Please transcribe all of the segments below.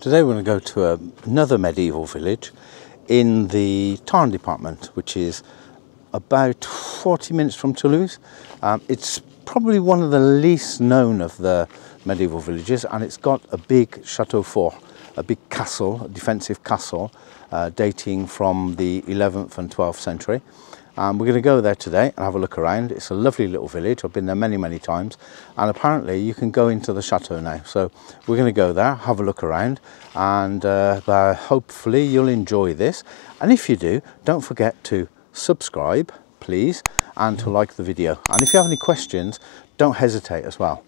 Today we're going to go to another medieval village in the Tarn department, which is about 40 minutes from Toulouse. It's probably one of the least known of the medieval villages, and it's got a big chateau fort, a big castle, a defensive castle, dating from the 11th and 12th century. We're going to go there today and have a look around. It's a lovely little village. I've been there many times, and apparently you can go into the chateau now. So we're going to go there, have a look around, and hopefully you'll enjoy this. And if you do, don't forget to subscribe, please, and to like the video. And if you have any questions, don't hesitate as well.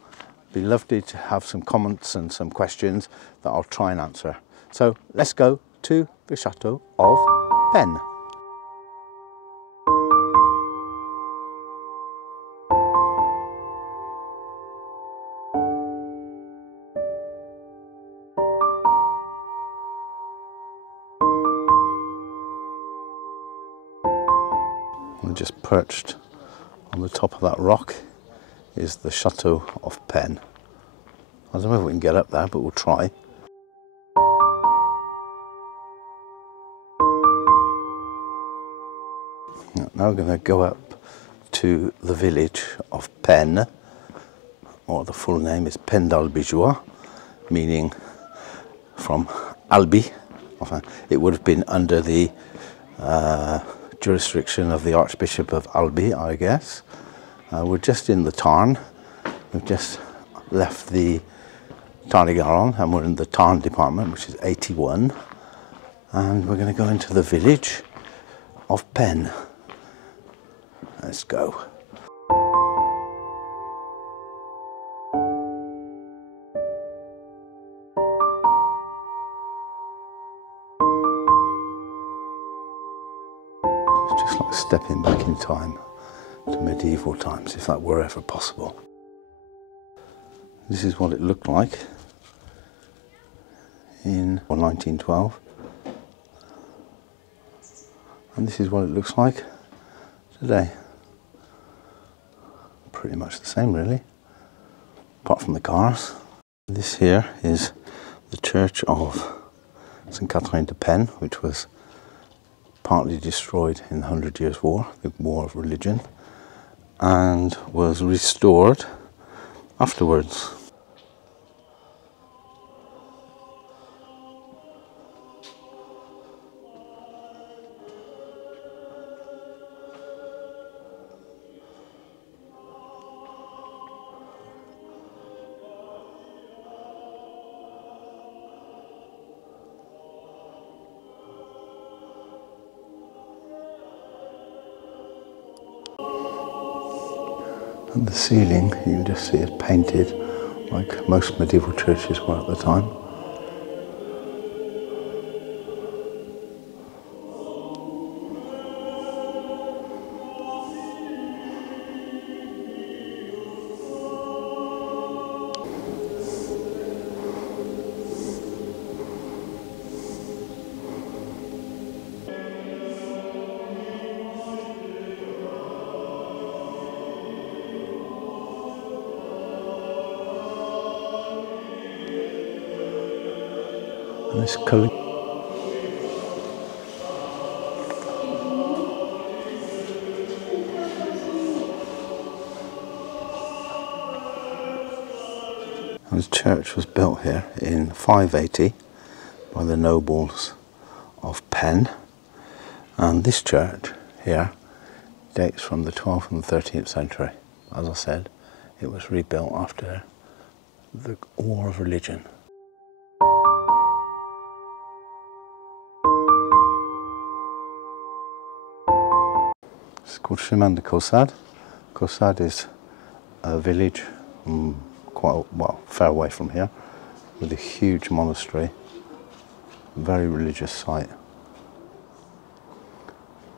It'd be lovely to have some comments and some questions that I'll try and answer. So let's go to the Château of Penne. Just perched on the top of that rock is the Château of Penne. I don't know if we can get up there, but we'll try. Now we're going to go up to the village of Penne, or the full name is Penne d'Albigeois, meaning from Albi. It would have been under the jurisdiction of the Archbishop of Albi, I guess. We're just in the Tarn. We've just left the Tarn-et-Garonne and we're in the Tarn department, which is 81. And we're going to go into the village of Penne. Let's go. Just like stepping back in time to medieval times, if that were ever possible. This is what it looked like in 1912, and this is what it looks like today. Pretty much the same, really, apart from the cars. This here is the church of St. Catherine de Penne, which was partly destroyed in the 100 Years' War, the War of Religion, and was restored afterwards. And the ceiling, you can just see it painted like most medieval churches were at the time. And this colour. The church was built here in 580 by the nobles of Penne, and this church here dates from the 12th and 13th century. As I said, it was rebuilt after the War of Religion. It's called Chemin de Caussade. Caussade is a village quite far away from here, with a huge monastery, very religious site.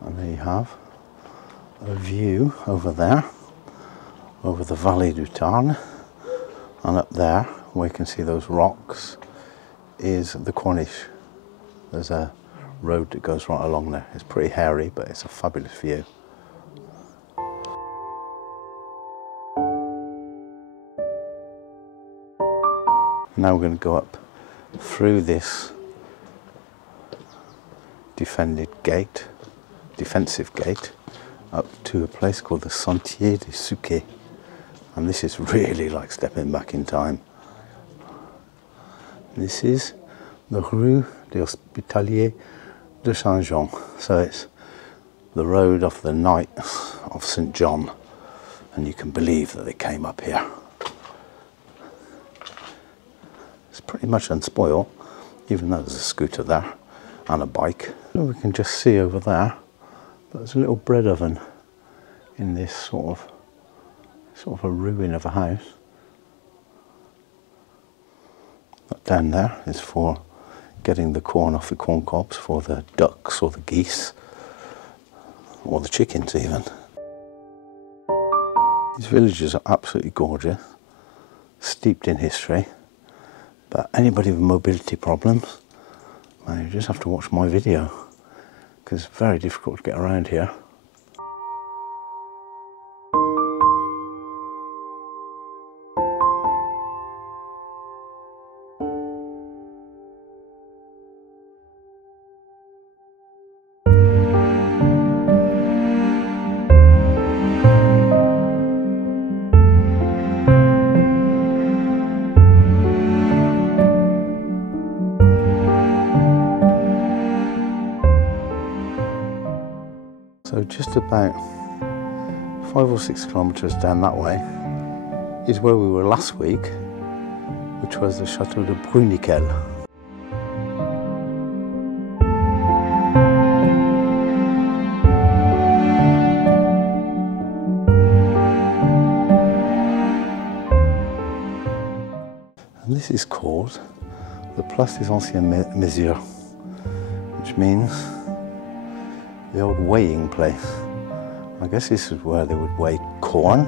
And there you have a view over there, over the Valley du Tarn, and up there, where you can see those rocks, is the Corniche. There's a road that goes right along there. It's pretty hairy, but it's a fabulous view. Now we're going to go up through this defensive gate, up to a place called the Sentier des Souquets. And this is really like stepping back in time. This is the Rue des Hospitaliers de Saint-Jean. So it's the road of the Knights of St. John. And you can believe that they came up here. It's pretty much unspoiled, even though there's a scooter there and a bike. And we can just see over there, there's a little bread oven in this sort of a ruin of a house. That down there is for getting the corn off the corn cobs for the ducks or the geese or the chickens even. These villages are absolutely gorgeous, steeped in history, but anybody with mobility problems, well, you just have to watch my video because it's very difficult to get around here. So just about 5 or 6 kilometres down that way is where we were last week, which was the Château de Penne. And this is called the Place des Anciennes Mesures, which means the old weighing place. I guess this is where they would weigh corn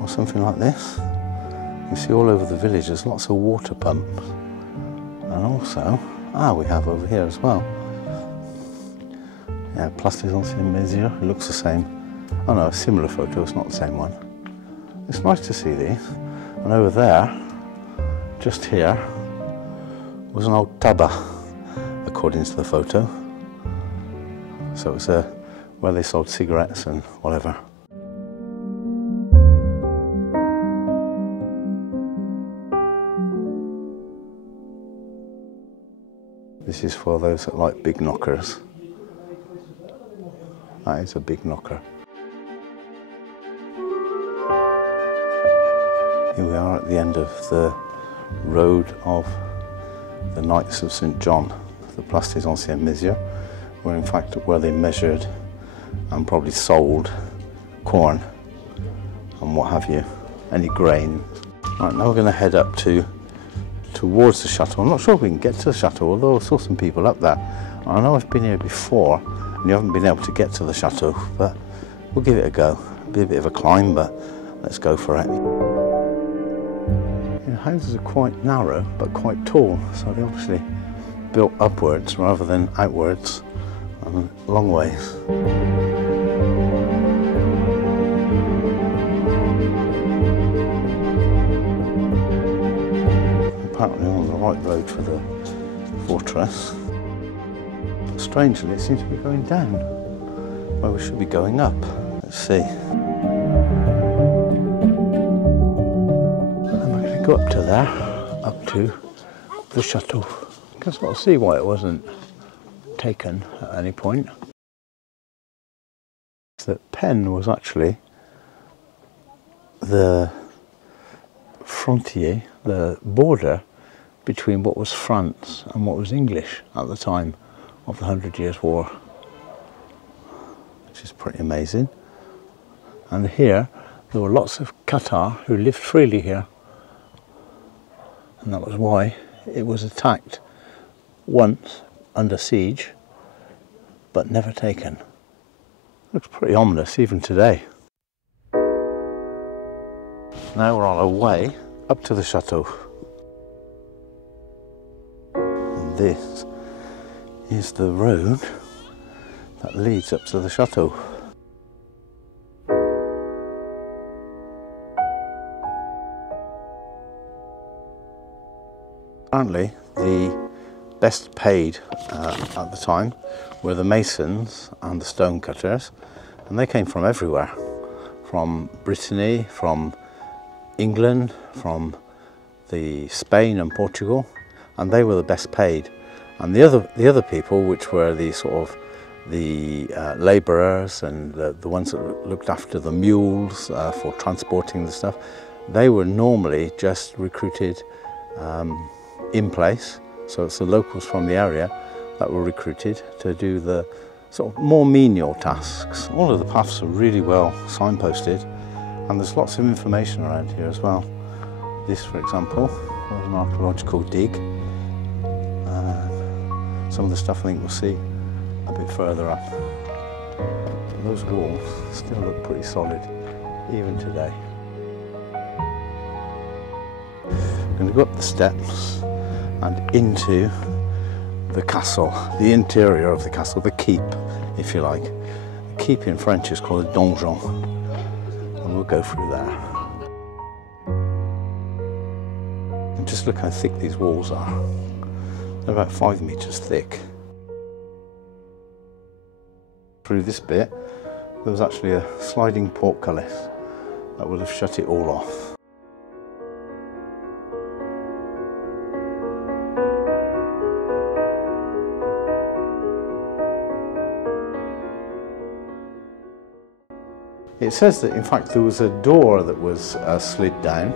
or something like this. You see all over the village there's lots of water pumps, and also we have over here as well. Yeah, Place des Anciennes Mesures. It looks the same. Oh no, a similar photo. It's not the same one. It's nice to see these. And over there, just here, was an old tabac, according to the photo. So it was where they sold cigarettes and whatever. This is for those that like big knockers. That is a big knocker. Here we are at the end of the road of the Knights of St. John, the Place des Anciennes Mesures, where in fact where they measured and probably sold corn and what have you, any grain. Right, now we're going to head up towards the chateau. I'm not sure if we can get to the chateau, although I saw some people up there. I know I've been here before and you haven't been able to get to the chateau, but we'll give it a go. It'll be a bit of a climb, but let's go for it. The houses are quite narrow but quite tall, so they obviously built upwards rather than outwards and long ways. Apparently on the right road for the fortress. But strangely, it seems to be going down where we should be going up. Let's see. And we're going to go up to there, up to the chateau. I guess I'll see why it wasn't taken at any point. That Penne was actually the frontier, the border between what was France and what was English at the time of the 100 Years' War, which is pretty amazing. And here there were lots of Cathars who lived freely here, and that was why it was attacked once under siege but never taken. Looks pretty ominous even today. Now we're on our way up to the chateau. And this is the road that leads up to the chateau. Apparently the best paid at the time were the masons and the stone cutters, and they came from everywhere, from Brittany, from England, from Spain and Portugal, and they were the best paid. And the other people, which were the sort of labourers and the ones that looked after the mules for transporting the stuff, they were normally just recruited in place. So it's the locals from the area that were recruited to do the sort of more menial tasks. All of the paths are really well signposted, and there's lots of information around here as well. This, for example, was an archaeological dig. Some of the stuff I think we'll see a bit further up. And those walls still look pretty solid, even today. I'm going to go up the steps and into the castle, the interior of the castle, the keep, if you like. The keep in French is called a donjon, and we'll go through there. And just look how thick these walls are. They're about 5 meters thick. Through this bit, there was actually a sliding portcullis that would have shut it all off. It says that in fact there was a door that was slid down,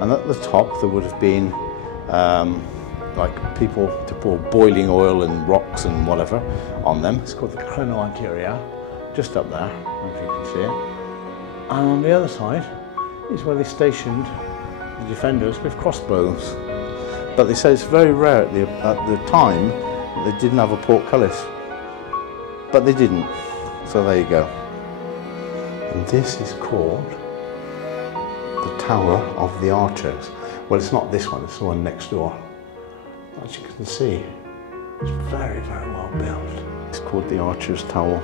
and at the top there would have been like people to pour boiling oil and rocks and whatever on them. It's called the Créneau Intérieur, just up there, if you can see it. And on the other side is where they stationed the defenders with crossbows. But they say it's very rare at the time that they didn't have a portcullis. But they didn't, so there you go. And this is called the Tower of the Archers. Well, it's not this one, it's the one next door. As you can see, it's very, very well built. It's called the Archers' Tower.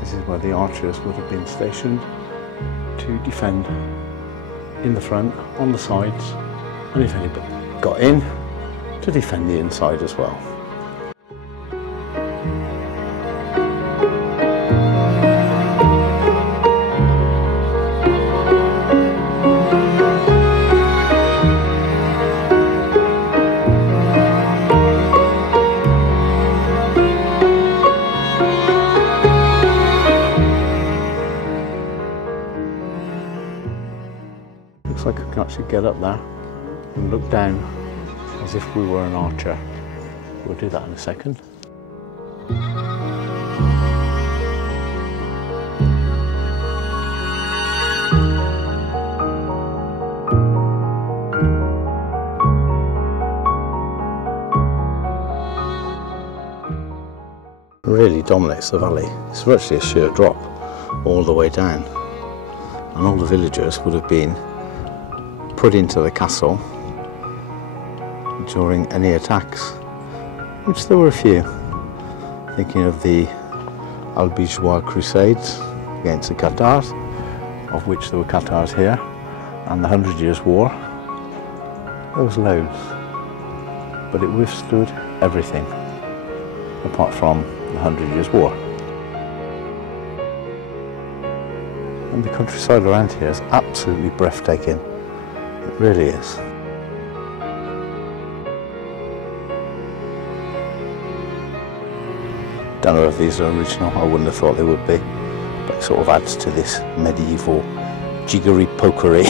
This is where the archers would have been stationed to defend in the front, on the sides, and if anybody got in, to defend the inside as well. Looks like I can actually get up there and look down as if we were an archer. We'll do that in a second. It really dominates the valley. It's virtually a sheer drop all the way down, and all the villagers would have been put into the castle during any attacks, which there were a few. Thinking of the Albigeois Crusades against the Catars, of which there were Catars here, and the 100 Years' War. There was loads, but it withstood everything apart from the 100 Years' War. And the countryside around here is absolutely breathtaking. It really is. Don't know if these are original, I wouldn't have thought they would be, but it sort of adds to this medieval jiggery-pokery.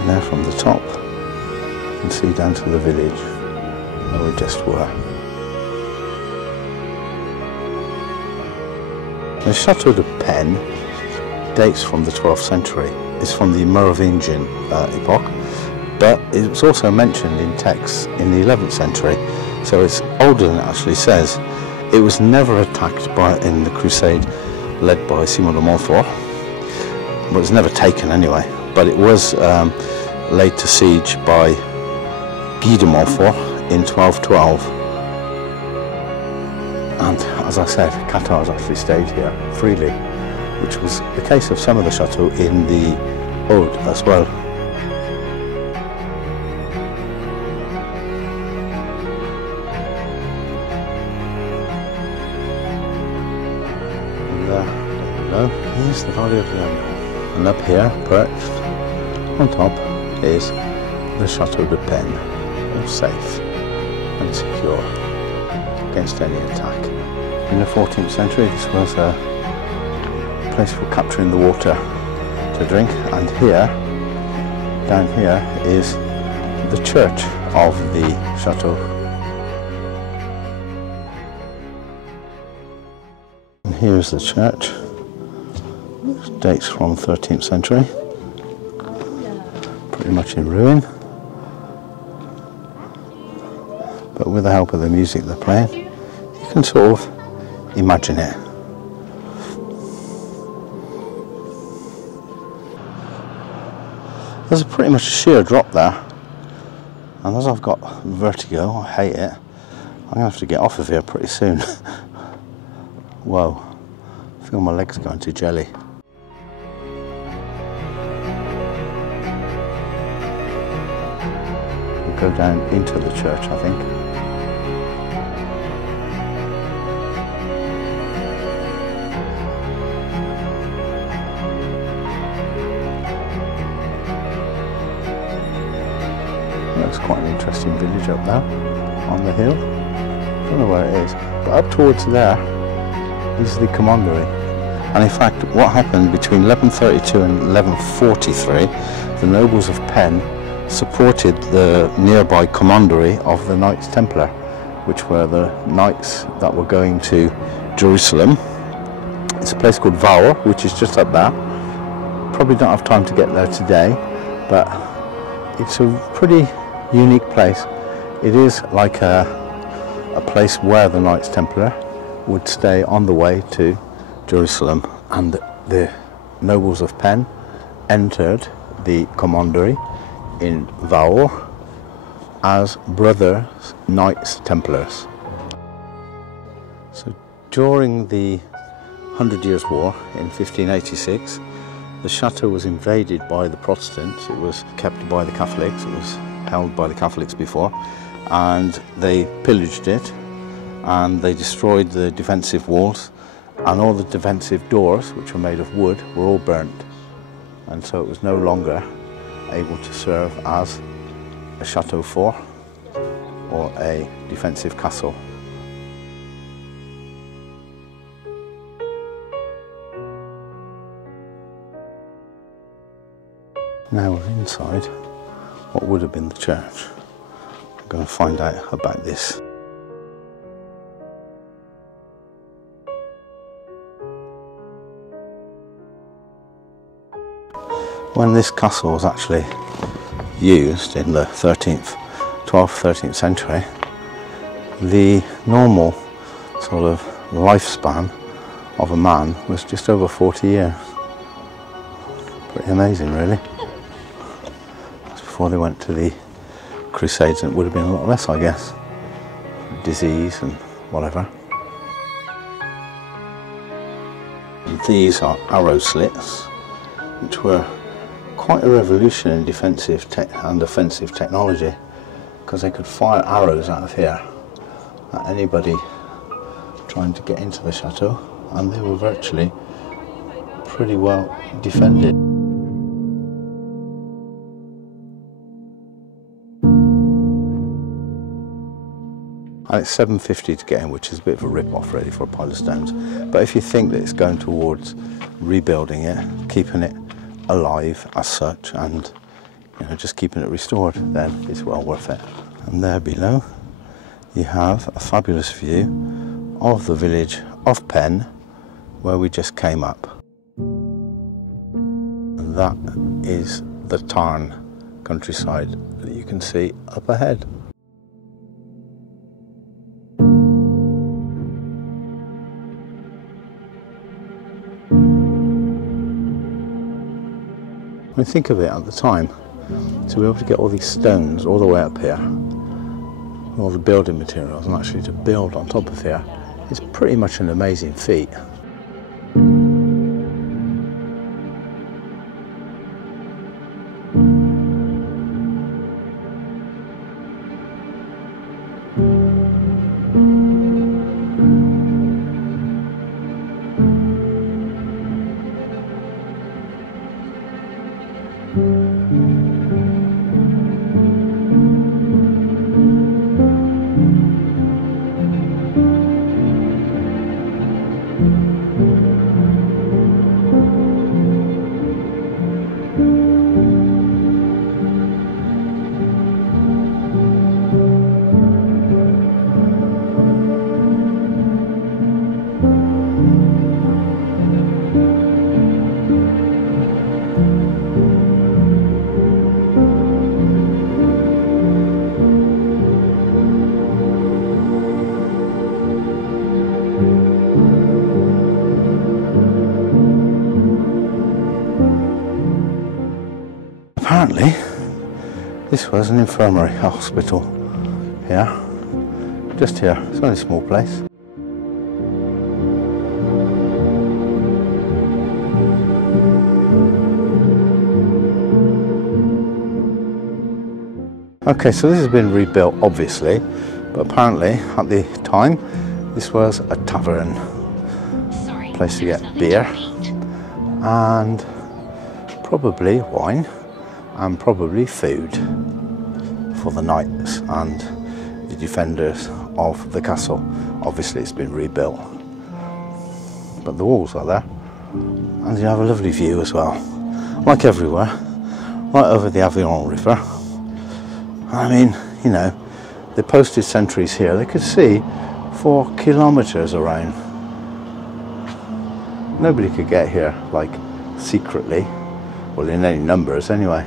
And there from the top, you can see down to the village where we just were. The Château de Penne dates from the 12th century. It's from the Merovingian epoch, but it's also mentioned in texts in the 11th century, so it's older than it actually says. It was never attacked in the crusade led by Simon de Montfort. Well, it was never taken anyway, but it was laid to siege by Guy de Montfort in 1212. And as I said, Cathars actually stayed here freely, which was the case of some of the chateaux in the Aude as well. And there below is the Valley of Aveyron. And up here, perched on top, is the Château de Penne, all safe and secure against any attack. In the 14th century, this was a place for capturing the water to drink, and here, down here, is the church of the chateau. And here's the church, which dates from 13th century, pretty much in ruin, but with the help of the music they're playing, you can sort of imagine it. There's pretty much a sheer drop there, and as I've got vertigo, I hate it, I'm going to have to get off of here pretty soon. Whoa, I feel my legs going to jelly. We'll go down into the church, I think. That's quite an interesting village up there on the hill. I don't know where it is, but up towards there is the commandery. And in fact, what happened between 1132 and 1143, the nobles of Penne supported the nearby commandery of the Knights Templar, which were the knights that were going to Jerusalem. It's a place called Vaux, which is just up there. Probably don't have time to get there today, but it's a pretty unique place. It is like a place where the Knights Templar would stay on the way to Jerusalem, and the nobles of Penne entered the commandery in Vaux as brothers Knights Templars. So during the 100 Years' War in 1586, the chateau was invaded by the Protestants. It was kept by the Catholics. It was held by the Catholics before, and they pillaged it, and they destroyed the defensive walls, and all the defensive doors, which were made of wood, were all burnt, and so it was no longer able to serve as a chateau fort or a defensive castle. Now we're inside what would have been the church. I'm going to find out about this. When this castle was actually used in the 12th, 13th century, the normal sort of lifespan of a man was just over 40 years. Pretty amazing, really. That's before they went to the Crusades, and it would have been a lot less, I guess. Disease and whatever. And these are arrow slits, which were quite a revolution in defensive and offensive technology, because they could fire arrows out of here at anybody trying to get into the chateau, and they were virtually pretty well defended. And it's $7.50 to get in, which is a bit of a rip-off really for a pile of stones. But if you think that it's going towards rebuilding it, keeping it alive as such, and just keeping it restored, then it's well worth it. And there below you have a fabulous view of the village of Penne, where we just came up. And that is the Tarn countryside that you can see up ahead. I mean, think of it at the time, to be able to get all these stones all the way up here all the building materials, and actually to build on top of here is pretty much an amazing feat. Apparently, this was an infirmary, a hospital here, just here. It's only a small place. Okay, so this has been rebuilt, obviously, but apparently at the time this was a tavern, place to get beer and probably wine and probably food for the knights and the defenders of the castle. Obviously it's been rebuilt, but the walls are there, and you have a lovely view as well, like everywhere, right over the Aveyron River. I mean, you know, they posted sentries here. They could see 4 kilometers around. Nobody could get here, like, secretly, well, in any numbers anyway.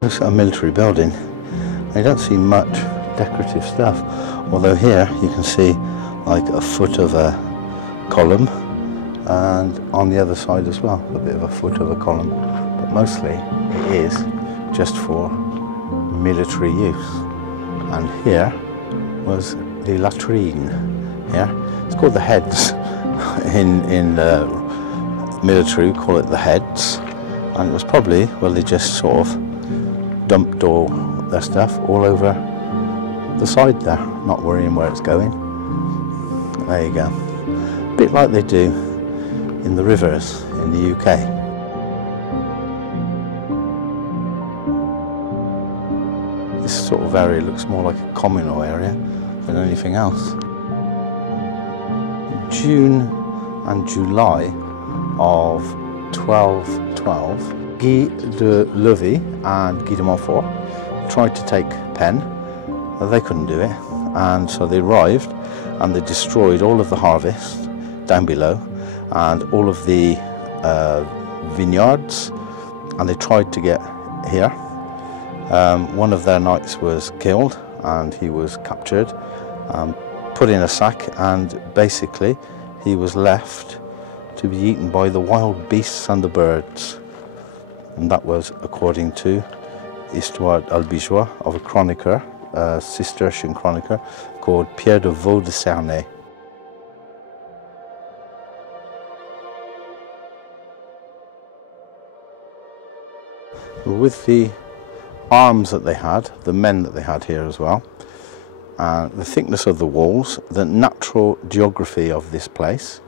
It's a military building. I don't see much decorative stuff, although here you can see like a foot of a column, and on the other side as well a bit of a foot of a column, but mostly it is just for military use. And here was the latrine. Here it's called the heads. in military we call it the heads, and it was probably, well, they just sort of dumped all their stuff all over the side there, not worrying where it's going. There you go. A bit like they do in the rivers in the UK. This sort of area looks more like a communal area than anything else. June and July of 1212, Guy de Levis and Guy de Montfort tried to take Penne. They couldn't do it, and so they arrived and they destroyed all of the harvest down below and all of the vineyards, and they tried to get here. One of their knights was killed and he was captured, put in a sack, and basically he was left to be eaten by the wild beasts and the birds. And that was according to Histoire Albigeois of a chronicler, a Cistercian chronicler called Pierre de Vaux de Cernay. With the arms that they had, the men that they had here as well, the thickness of the walls, the natural geography of this place,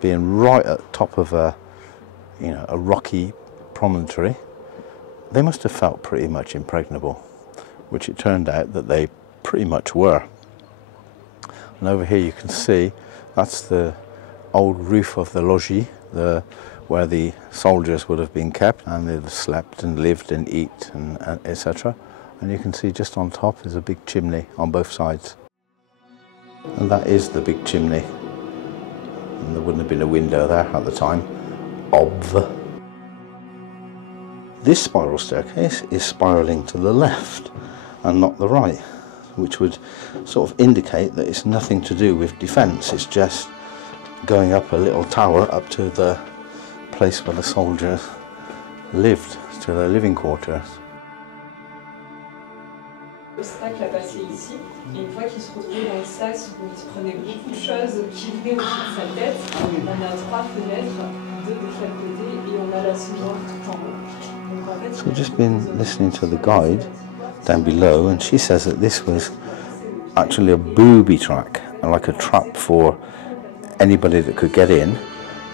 being right at the top of a rocky promontory, they must have felt pretty much impregnable, which it turned out that they pretty much were. And over here you can see that's the old roof of the logis, where the soldiers would have been kept, and they'd have slept and lived and eat and etc. And you can see just on top is a big chimney on both sides, and that is the big chimney, and there wouldn't have been a window there at the time. This spiral staircase is spiraling to the left, and not the right, which would sort of indicate that it's nothing to do with defence. It's just going up a little tower up to the place where the soldiers lived, to their living quarters. L'obstacle à passer ici, et une fois qu'il se retrouvait dans le sas où il se prenait beaucoup de choses qui venaient au-dessus de sa tête, on a 3 fenêtres, 2 de chaque côté, et on a la seconde tout en haut. Donc, en fait, so I've just been listening to the guide down below, and she says that this was actually a booby track, like a trap for anybody that could get in,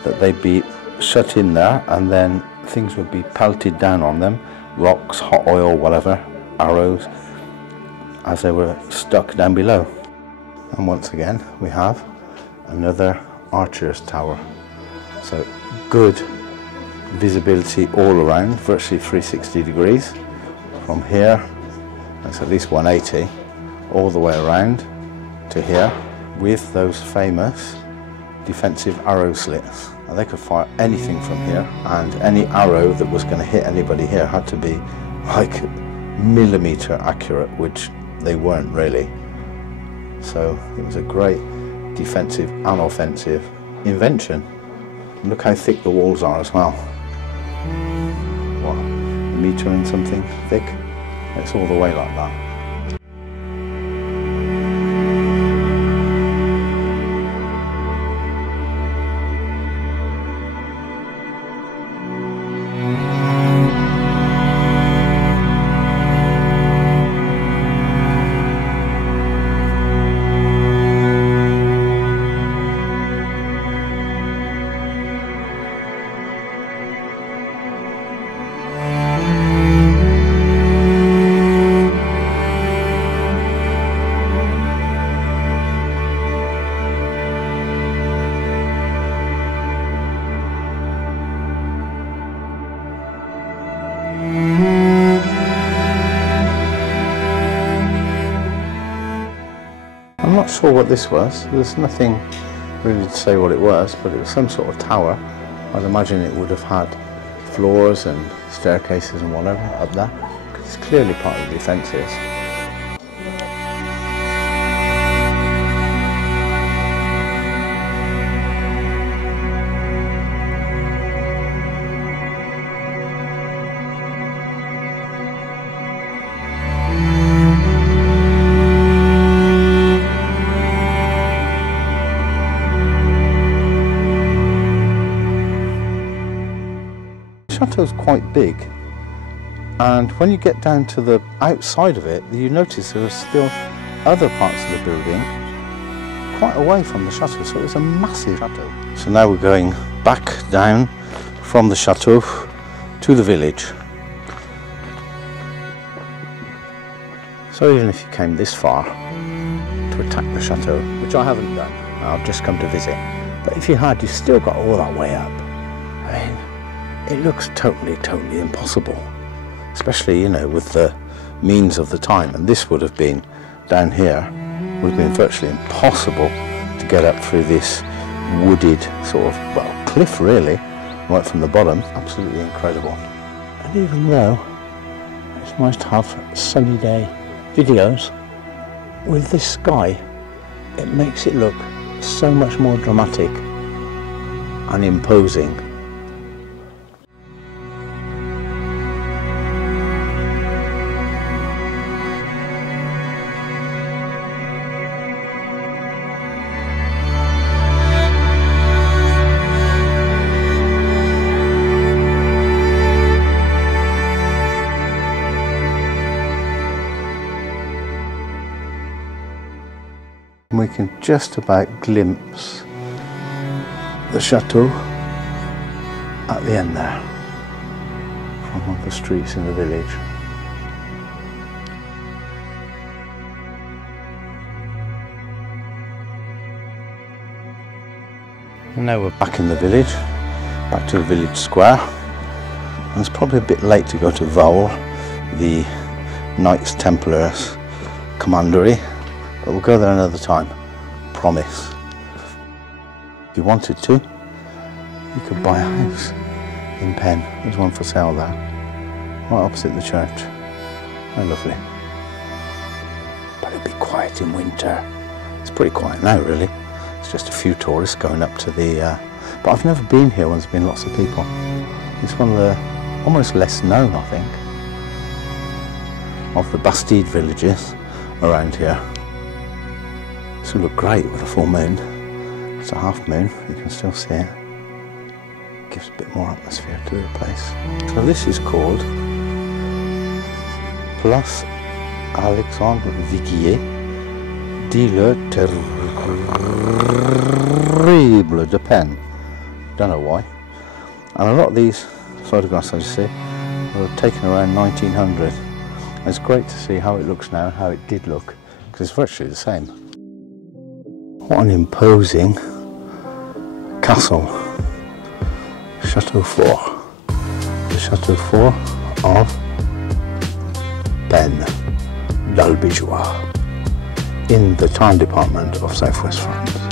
that they'd be shut in there and then things would be pelted down on them, rocks, hot oil, whatever, arrows, as they were stuck down below. And once again we have another archer's tower, so good visibility all around, virtually 360 degrees from here, that's at least 180, all the way around to here, with those famous defensive arrow slits. Now they could fire anything from here, and any arrow that was going to hit anybody here had to be like millimetre accurate, which they weren't really. So it was a great defensive and offensive invention. And look how thick the walls are as well. What, a metre and something thick? It's all the way like that. I'm not sure what this was. There's nothing really to say what it was, but it was some sort of tower. I'd imagine it would have had floors and staircases and whatever up there. It's clearly part of the defences. The chateau's quite big, and when you get down to the outside of it, you notice there are still other parts of the building quite away from the chateau, so it's a massive chateau. So now we're going back down from the chateau to the village. So even if you came this far to attack the chateau, which I haven't done, I've just come to visit, but if you had, you still got all that way up. I mean, it looks totally impossible, especially, you know, with the means of the time. And this would have been down here, would have been virtually impossible to get up through this wooded sort of, well, cliff really, right from the bottom. Absolutely incredible. And even though it's nice to have sunny day videos, with this sky, it makes it look so much more dramatic and imposing. We can just about glimpse the chateau at the end there from one of the streets in the village. And now we're back in the village, back to the village square, and it's probably a bit late to go to Vaux, the Knights Templars commandery. But we'll go there another time, promise. If you wanted to, you could buy a house in Penne. There's one for sale there, right opposite the church. How lovely. be quiet in winter. It's pretty quiet now, really. It's just a few tourists going up to the... but I've never been here when there's been lots of people. It's one of the almost less known, I think, of the Bastide villages around here. This will look great with a full moon. It's a half moon, you can still see it. Gives a bit more atmosphere to the place. So this is called Place Alexandre Viguier dit le Terrible de Penne. Don't know why. And a lot of these photographs I see were taken around 1900. And it's great to see how it looks now, how it did look, because it's virtually the same. What an imposing castle. Château Fort. The Château Fort of Penne, d'Albigeois, in the Tarn department of southwest France.